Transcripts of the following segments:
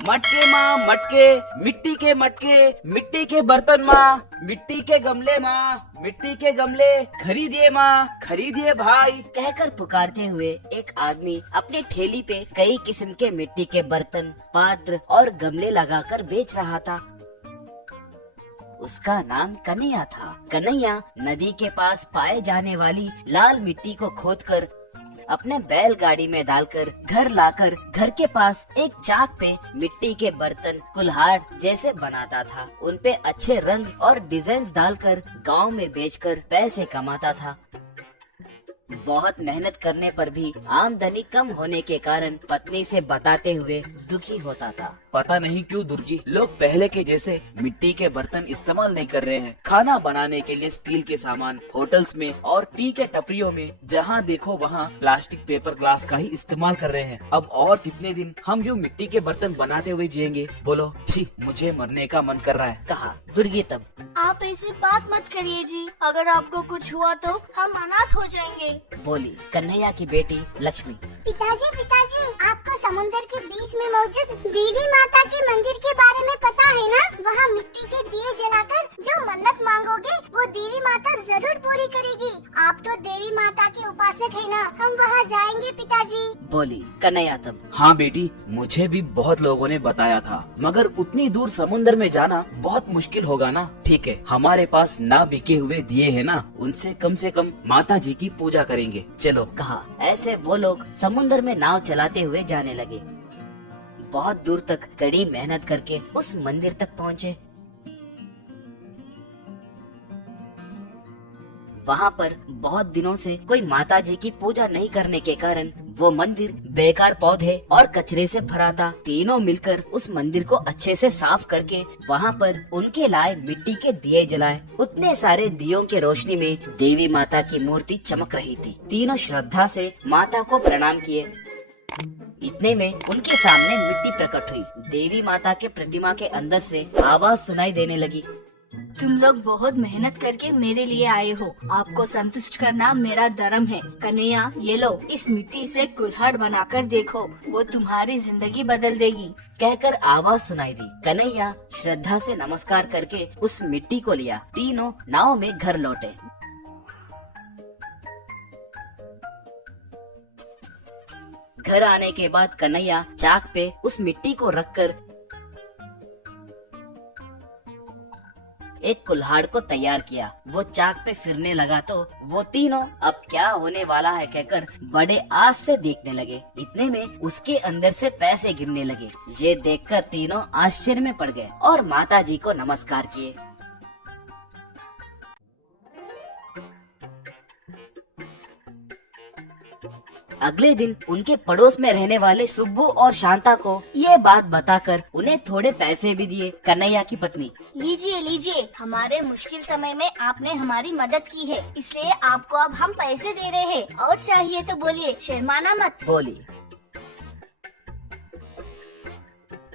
मटके माँ मटके, मिट्टी के मटके, मिट्टी के बर्तन माँ, मिट्टी के गमले माँ, मिट्टी के गमले, खरीदिए माँ, खरीदिए भाई। कहकर पुकारते हुए एक आदमी अपने ठेली पे कई किस्म के मिट्टी के बर्तन, पात्र और गमले लगाकर बेच रहा था। उसका नाम कन्हैया था। कन्हैया नदी के पास पाए जाने वाली लाल मिट्टी को खोदकर अपने बैलगाड़ी में डालकर घर लाकर घर के पास एक चाक पे मिट्टी के बर्तन कुल्हाड़ जैसे बनाता था। उनपे अच्छे रंग और डिजाइन डालकर गांव में बेचकर पैसे कमाता था। बहुत मेहनत करने पर भी आमदनी कम होने के कारण पत्नी से बताते हुए दुखी होता था। पता नहीं क्यों दुर्गी, लोग पहले के जैसे मिट्टी के बर्तन इस्तेमाल नहीं कर रहे हैं। खाना बनाने के लिए स्टील के सामान होटल्स में और टी के टपरियों में जहाँ देखो वहाँ प्लास्टिक पेपर ग्लास का ही इस्तेमाल कर रहे हैं। अब और कितने दिन हम यूँ मिट्टी के बर्तन बनाते हुए जिएंगे? बोलो, छी, मुझे मरने का मन कर रहा है, कहा दुर्गी। तब आप ऐसी बात मत करिए जी, अगर आपको कुछ हुआ तो हम अनाथ हो जाएंगे, बोली कन्हैया की बेटी लक्ष्मी। पिताजी पिताजी, आपको समुंदर के बीच में मौजूद देवी माता के मंदिर के बारे में पता है ना? वहाँ मिट्टी के दिए जलाकर जो मन्नत मांगोगे वो देवी माता जरूर पूरी करेगी। आप तो देवी माता के उपासक है ना, हम वहाँ जाएंगे पिताजी, बोली कन्हैया। तब हाँ बेटी, मुझे भी बहुत लोगों ने बताया था, मगर उतनी दूर समुंदर में जाना बहुत मुश्किल होगा ना। ठीक है, हमारे पास ना बिके हुए दिए है ना, उनसे कम से कम माता जी की पूजा करेंगे, चलो, कहा। ऐसे वो लोग समुंदर में नाव चलाते हुए जाने लगे। बहुत दूर तक कड़ी मेहनत करके उस मंदिर तक पहुँचे। वहाँ पर बहुत दिनों से कोई माता जी की पूजा नहीं करने के कारण वो मंदिर बेकार पौधे और कचरे से भरा था। तीनों मिलकर उस मंदिर को अच्छे से साफ करके वहाँ पर उनके लाए मिट्टी के दिए जलाए। उतने सारे दियों के रोशनी में देवी माता की मूर्ति चमक रही थी। तीनों श्रद्धा से माता को प्रणाम किए। इतने में उनके सामने मिट्टी प्रकट हुई। देवी माता के प्रतिमा के अंदर से आवाज सुनाई देने लगी। तुम लोग बहुत मेहनत करके मेरे लिए आए हो, आपको संतुष्ट करना मेरा धर्म है। कन्हैया, ये लो, इस मिट्टी से कुल्हाड़ बनाकर देखो, वो तुम्हारी जिंदगी बदल देगी, कहकर आवाज सुनाई दी। कन्हैया श्रद्धा से नमस्कार करके उस मिट्टी को लिया। तीनों नाव में घर लौटे। घर आने के बाद कन्हैया चाक पे उस मिट्टी को रखकर एक कुल्हाड़ को तैयार किया। वो चाक पे फिरने लगा तो वो तीनों अब क्या होने वाला है कहकर बड़े आस से देखने लगे। इतने में उसके अंदर से पैसे गिरने लगे। ये देखकर तीनों आश्चर्य में पड़ गए और माता जी को नमस्कार किए। अगले दिन उनके पड़ोस में रहने वाले सुब्बू और शांता को ये बात बताकर उन्हें थोड़े पैसे भी दिए। कन्हैया की पत्नी, लीजिए लीजिए, हमारे मुश्किल समय में आपने हमारी मदद की है, इसलिए आपको अब हम पैसे दे रहे हैं, और चाहिए तो बोलिए, शर्माना मत, बोली।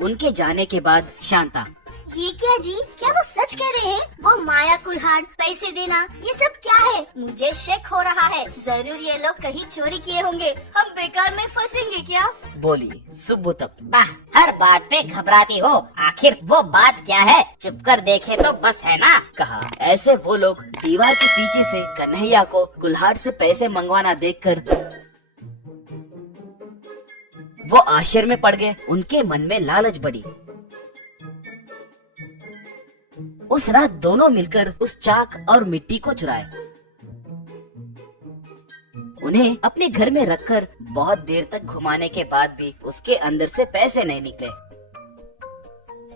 उनके जाने के बाद शांता, ये क्या जी, क्या वो सच कह रहे हैं? वो माया कुल्हाड़, पैसे देना, ये सब क्या है? मुझे शक हो रहा है, जरूर ये लोग कहीं चोरी किए होंगे, हम बेकार में फंसेंगे क्या? बोली सुब्बू। तब वाह, हर बात पे घबराती हो, आखिर वो बात क्या है? चुप कर देखे तो बस है ना, कहा। ऐसे वो लोग दीवार के पीछे से कन्हैया को कुल्हाड़ से पैसे मंगवाना देखकर वो आश्चर्य में पड़ गए। उनके मन में लालच बढ़ी। उस रात दोनों मिलकर उस चाक और मिट्टी को चुराए। उन्हें अपने घर में रखकर बहुत देर तक घुमाने के बाद भी उसके अंदर से पैसे नहीं निकले।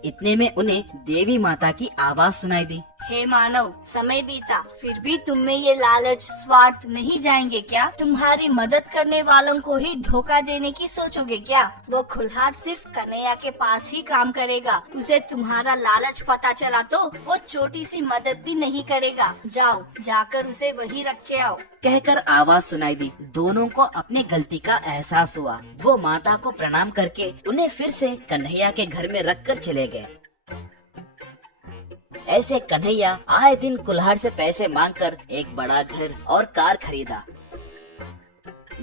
इतने में उन्हें देवी माता की आवाज सुनाई दी। हे मानव, समय बीता, फिर भी तुम में ये लालच, स्वार्थ नहीं जाएंगे क्या? तुम्हारी मदद करने वालों को ही धोखा देने की सोचोगे क्या? वो कुल्हाड़ सिर्फ कन्हैया के पास ही काम करेगा। उसे तुम्हारा लालच पता चला तो वो छोटी सी मदद भी नहीं करेगा। जाओ, जाकर उसे वही रख के आओ, कहकर आवाज सुनाई दी। दोनों को अपने गलती का एहसास हुआ। वो माता को प्रणाम करके उन्हें फिर से कन्हैया के घर में रखकर चले गए। ऐसे कन्हैया आए दिन कुल्हाड़ से पैसे मांगकर एक बड़ा घर और कार खरीदा।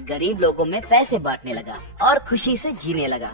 गरीब लोगों में पैसे बांटने लगा और खुशी से जीने लगा।